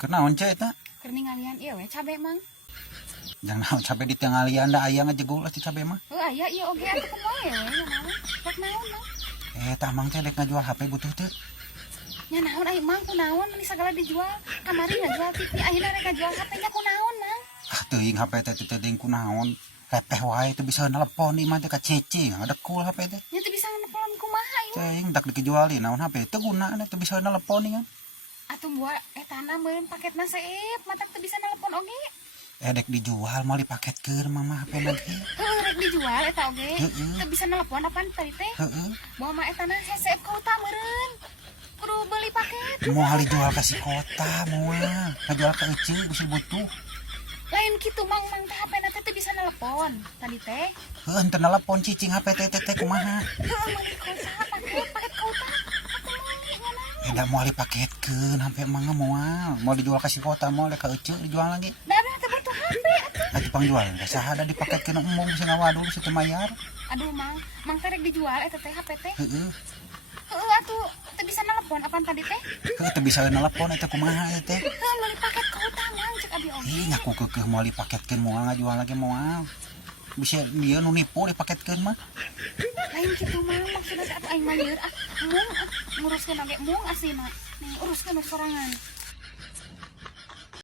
Kenaon cai eta? Keur ningalian ieu we cabe mang. Jangan naon cabe di tengah lian da aya ngajegul ti cabe mah. Heuh aya ieu oge atuh kumaha we nya naon? Rek naon mang? Tah mang teh dek ngajual HP butuh teu. Nya naon ai mang kunaon meni sagala dijual. Kamari ngajual TV ayeuna rek ngajual HP nya kunaon mang? Ah teuing HP teh teu teuing kunaon. Lepeh wae teu bisa nelepon ieu mah teh ka cicing, ngadekul HP teh. Nya teu bisa nelpon kumaha ieu? Teuing dak dikejuali naon HP teu gunana teu bisa nelepon ieu. Atuh buah etana meureun paketna seep, mata teu bisa nelpon oge. Dek dijual mau dipaketkeun mama HP nanti. Heuh rek dijual eta oge. Heueuh. Teu bisa nelpon apaan tadi teh? Heeh. Bawa mah etana seep ka uta meureun. Kudu beli paket. Mau hari jual ka si kota moal. Kajual ka euceug bisa butuh. Lain kitu mang teh HP-na teh bisa nelpon. Tadi teh. Heuh teu nelepon cicing HP teh kumaha. Heuh meuli kota paket kota. Atuh meuli ngana. Da mau dipaketkeun HP mangga moal. Mau dijual ka si kota moal ka euceug dijual lagi. Da teh butuh HP atuh. Atuh pangjual da saha da dipaketkeun umum bisa ngawadul situ mayar. Aduh mang teh rek dijual eta teh HP teh. Heeh. Heuh atuh teu bisa nelpon apaan tadi teh? Heuh teu bisa nelepon eta kumaha eta teh. Heuh meuli paket kota mang cek abi oge. Ih ngaku keukeuh moal dipaketkeun moal ngajual lagi moal. Bisa dia nu nipu dipaketkeun mah. Lain kitu mang maksudna teh atuh aing mah lieur mung nguruskeun oge mung aslina. Nih uruskeun sorangan.